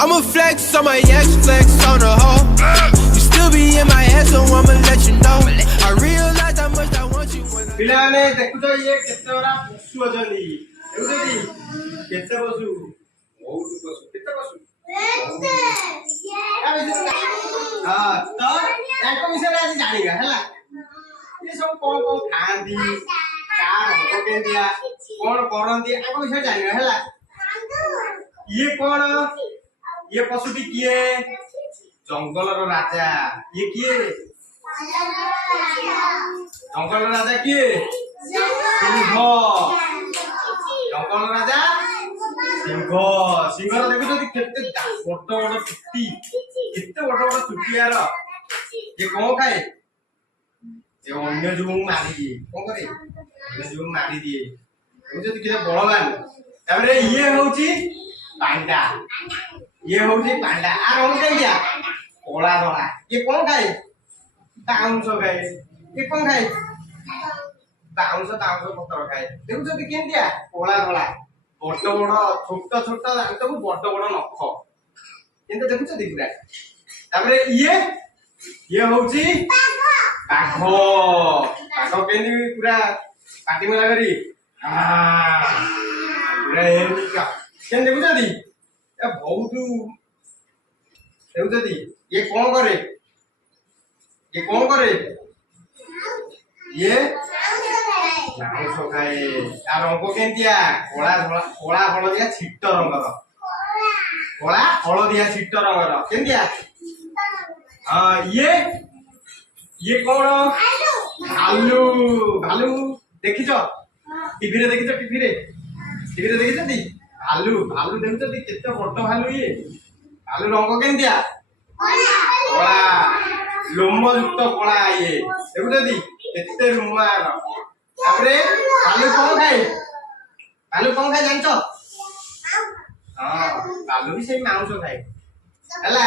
I'ma flex on my ex, flex on the hoe. You still be in my head, so I'ma let you know. I realize how much I want you when I... ପିଲାମାନେ ଦେଖୁଛ ଇଏ କେତେ ଗୁଡ଼ା ପଶୁ ଅଛନ୍ତି ଦେଖୁଛନ୍ତି କେତେ ପଶୁ ବହୁତ ପଶୁ କେତେ ପଶୁ ହଁ ତ ତାଙ୍କ ବିଷୟରେ ଆଜି ଜାଣିବା ହେଲା ଏ ସବୁ କଣ କଣ ଖାଆନ୍ତି କାହାର ହବ କେମିତିଆ କଣ କରନ୍ତି ତାଙ୍କ ବିଷୟରେ ଜାଣିବା ହେଲା ଇଏ କଣ ଇଏ ପଶୁଟି କିଏ ଜଙ୍ଗଲର ରାଜା ଇଏ କିଏ जंगल राजा किए सिंह जंगल राजा सिंह सिंह देखुं केते बड़ बड़ चुटी केते बड़ बड़ चुटियार ये कौन खाए ये अन्य जीव मारी दिए कौन करे अन्य जीव मारी दिए देखुं केते बलवान तापरे ये होची पांडा ये होची पांडा आ रंग केमिया कला धला ये कौन खाए बाउंस खाए ये कौन खाए बाउंस पतर खाए देखुं केमिया कला धला बड़ बड़ छोट छोट दांत को बड़ बड़ नख किंतु देखुं पूरा तापरे ये होची बाघ बाघ केमि पूरा पाटी मेला करी पूरा एमिका केन देखुं बहुत देखुं ये कौन करे ये कौन करे ये मांस खाए आ रंग केमिया कला हलदिया छिट रंगर कला हलदिया छिट रंगर केमिया हाँ ये कौन भालू भालू देखिछ टीवी रे देखिछ टीवी रे देखिछती भालू भालू देखुछती केते बड़ भालू ये भालू रंग केमिया कला लोमयुक्त कला ये देखुछती केते रुमार तापरे भालू कौन खाए जानछ हां भालू भी से मांस खाए हला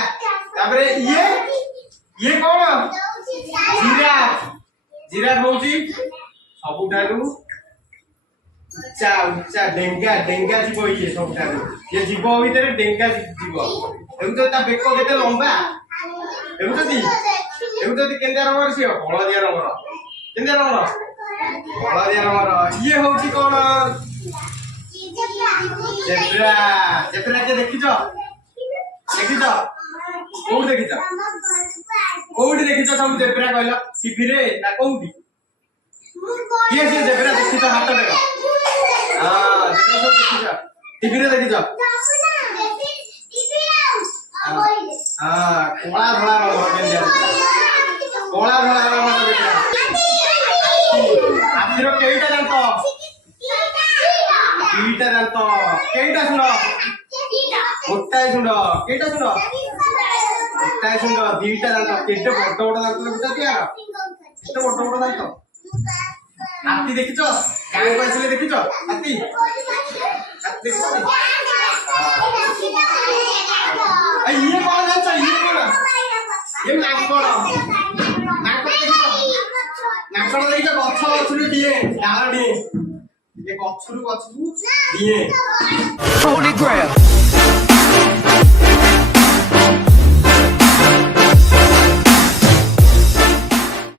तापरे ये कौन जिराफ जिराफ होची सबुठारू उच्चा उच्चा डेंगा जीव ये सबुठारू ये जीव भीतर डेंगा जीव देखुछ ता बेक केते लंबा देखुछती केंद्या रंगर सी हलदिया रंगर केंद्या रंगर हलदिया रंगर ये होची कौन जेब्रा जेब्रा के देखिछ कोउठी देखिछ सब जेब्रा कहला टीवी रे ना कोउठी किए से जेब्रा देखिछ हाथ देख हां जेब्रा सब देखिछ टीवी रे देखिछ हां कोला धला रंग केंद्या कोला धला रंग जेब्रा हाथीर केइटा दांत दुईटा दांत केइटा सुंड गोटाए सुंड केइटा सुंड गोटाए सुंड दुईटा दांत केते बड़ बड़ दांत देखुछती यार केते बड़ दांत हाथी देखिछ गाय को आसिले देखिछ हाथी देखिछ ये कौन जानछ ये नाकड़ देखिछ गछ दिए डाल दिए ये गछ दिए Holy grail.